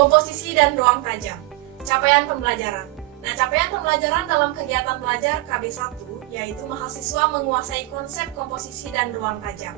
Komposisi dan ruang tajam. Capaian pembelajaran. Nah, capaian pembelajaran dalam kegiatan belajar KB1 yaitu mahasiswa menguasai konsep komposisi dan ruang tajam.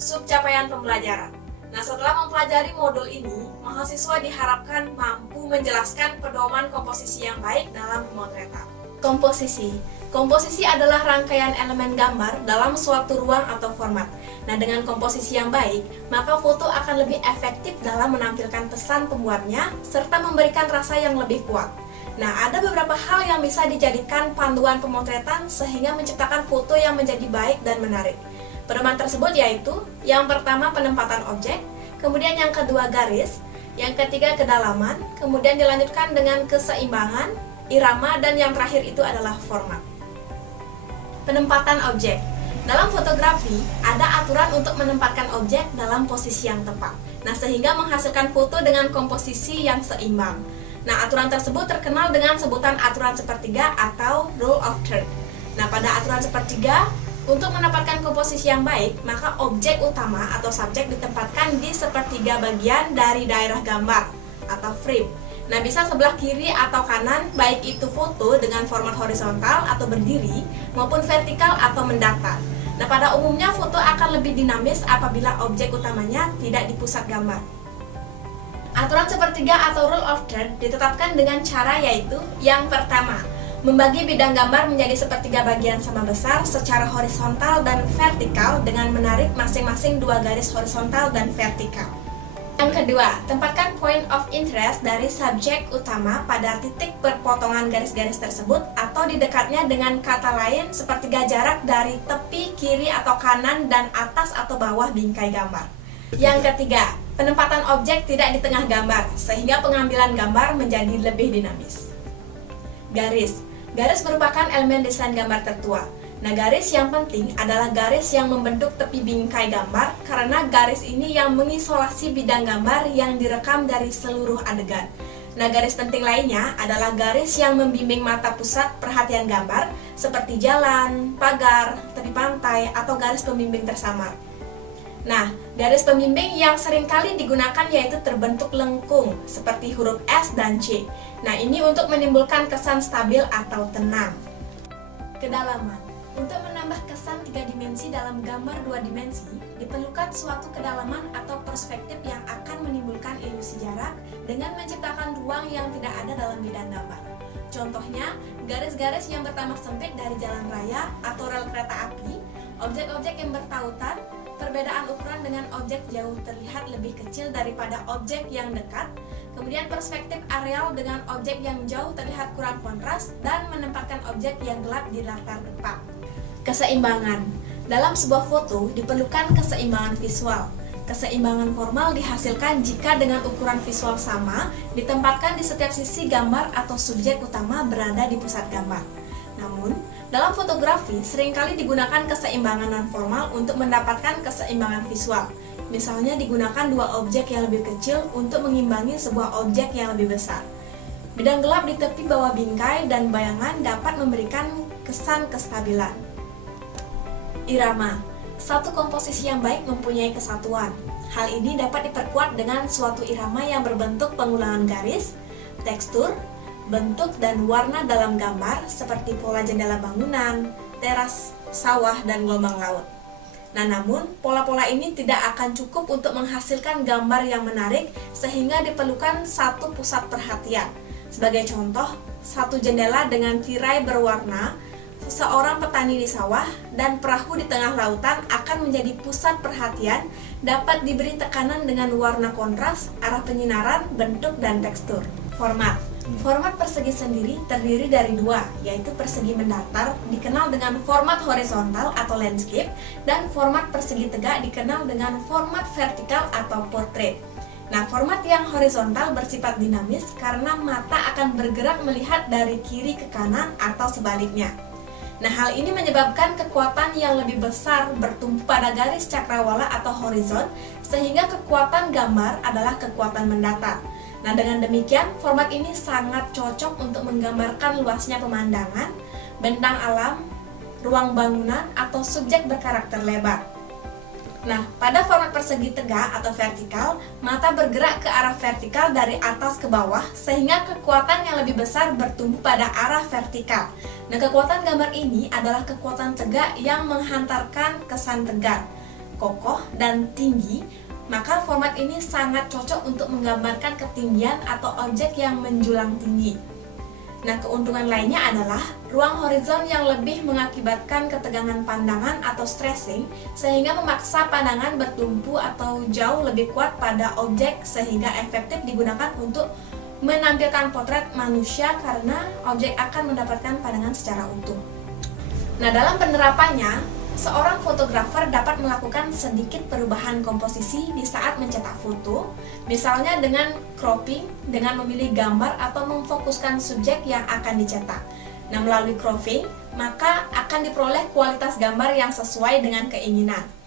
Subcapaian pembelajaran. Nah, setelah mempelajari modul ini, mahasiswa diharapkan mampu menjelaskan pedoman komposisi yang baik dalam pemotretan. Komposisi. Komposisi adalah rangkaian elemen gambar dalam suatu ruang atau format. Nah, dengan komposisi yang baik, maka foto akan lebih efektif dalam menampilkan pesan pembuatnya, serta memberikan rasa yang lebih kuat. Nah, ada beberapa hal yang bisa dijadikan panduan pemotretan sehingga menciptakan foto yang menjadi baik dan menarik. Pedoman tersebut yaitu, yang pertama penempatan objek, kemudian yang kedua garis, yang ketiga kedalaman, kemudian dilanjutkan dengan keseimbangan, irama, dan yang terakhir itu adalah format. Penempatan objek. Dalam fotografi, ada aturan untuk menempatkan objek dalam posisi yang tepat. Nah, sehingga menghasilkan foto dengan komposisi yang seimbang. Nah, aturan tersebut terkenal dengan sebutan aturan sepertiga atau rule of third. Nah, pada aturan sepertiga, untuk mendapatkan komposisi yang baik, maka objek utama atau subjek ditempatkan di sepertiga bagian dari daerah gambar atau frame. Nah, bisa sebelah kiri atau kanan, baik itu foto dengan format horizontal atau berdiri, maupun vertikal atau mendatar. Nah, pada umumnya foto akan lebih dinamis apabila objek utamanya tidak di pusat gambar. Aturan sepertiga atau rule of third ditetapkan dengan cara yaitu, yang pertama, membagi bidang gambar menjadi sepertiga bagian sama besar secara horizontal dan vertikal dengan menarik masing-masing dua garis horizontal dan vertikal. Yang kedua, tempatkan point of interest dari subjek utama pada titik perpotongan garis-garis tersebut atau di dekatnya dengan kata lain sepertiga jarak dari tepi kiri atau kanan dan atas atau bawah bingkai gambar. Yang ketiga, penempatan objek tidak di tengah gambar sehingga pengambilan gambar menjadi lebih dinamis. Garis. Garis merupakan elemen desain gambar tertua. Nah, garis yang penting adalah garis yang membentuk tepi bingkai gambar karena garis ini yang mengisolasi bidang gambar yang direkam dari seluruh adegan. Nah, garis penting lainnya adalah garis yang membimbing mata pusat perhatian gambar seperti jalan, pagar, tepi pantai, atau garis pembimbing tersamar. Nah, garis pembimbing yang seringkali digunakan yaitu terbentuk lengkung seperti huruf S dan C. Nah, ini untuk menimbulkan kesan stabil atau tenang. Kedalaman. Untuk menambah kesan 3 dimensi dalam gambar 2 dimensi, diperlukan suatu kedalaman atau perspektif yang akan menimbulkan ilusi jarak dengan menciptakan ruang yang tidak ada dalam bidang gambar. Contohnya, garis-garis yang bertambah sempit dari jalan raya atau rel kereta api, objek-objek yang bertautan, perbedaan ukuran dengan objek jauh terlihat lebih kecil daripada objek yang dekat, kemudian perspektif areal dengan objek yang jauh terlihat kurang kontras, dan menempatkan objek yang gelap di latar depan. Keseimbangan. Dalam sebuah foto diperlukan keseimbangan visual. Keseimbangan formal dihasilkan jika dengan ukuran visual sama ditempatkan di setiap sisi gambar atau subjek utama berada di pusat gambar. Namun, dalam fotografi seringkali digunakan keseimbangan non-formal untuk mendapatkan keseimbangan visual. Misalnya digunakan dua objek yang lebih kecil untuk mengimbangi sebuah objek yang lebih besar. Bidang gelap di tepi bawah bingkai dan bayangan dapat memberikan kesan kestabilan. Irama. Satu komposisi yang baik mempunyai kesatuan. Hal ini dapat diperkuat dengan suatu irama yang berbentuk pengulangan garis, tekstur, bentuk, dan warna dalam gambar seperti pola jendela bangunan, teras, sawah, dan gelombang laut. Nah, namun pola-pola ini tidak akan cukup untuk menghasilkan gambar yang menarik sehingga diperlukan satu pusat perhatian. Sebagai contoh, satu jendela dengan tirai berwarna, seorang petani di sawah, dan perahu di tengah lautan akan menjadi pusat perhatian, dapat diberi tekanan dengan warna kontras, arah penyinaran, bentuk, dan tekstur. Format. Format persegi sendiri terdiri dari dua, yaitu persegi mendatar dikenal dengan format horizontal atau landscape, dan format persegi tegak dikenal dengan format vertikal atau portrait. Nah, format yang horizontal bersifat dinamis karena mata akan bergerak melihat dari kiri ke kanan atau sebaliknya. Nah, hal ini menyebabkan kekuatan yang lebih besar bertumpu pada garis cakrawala atau horizon, sehingga kekuatan gambar adalah kekuatan mendatar. Nah, dengan demikian, format ini sangat cocok untuk menggambarkan luasnya pemandangan, bentang alam, ruang bangunan, atau subjek berkarakter lebar. Nah, pada format persegi tegak atau vertikal, mata bergerak ke arah vertikal dari atas ke bawah sehingga kekuatan yang lebih besar bertumbuh pada arah vertikal. Nah, kekuatan gambar ini adalah kekuatan tegak yang menghantarkan kesan tegak, kokoh, dan tinggi. Maka format ini sangat cocok untuk menggambarkan ketinggian atau objek yang menjulang tinggi. Nah, keuntungan lainnya adalah ruang horizon yang lebih mengakibatkan ketegangan pandangan atau stressing sehingga memaksa pandangan bertumpu atau jauh lebih kuat pada objek sehingga efektif digunakan untuk menampilkan potret manusia karena objek akan mendapatkan pandangan secara utuh. Nah, dalam penerapannya, seorang fotografer dapat melakukan sedikit perubahan komposisi di saat mencetak foto, misalnya dengan cropping, dengan memilih gambar atau memfokuskan subjek yang akan dicetak. Nah, melalui cropping, maka akan diperoleh kualitas gambar yang sesuai dengan keinginan.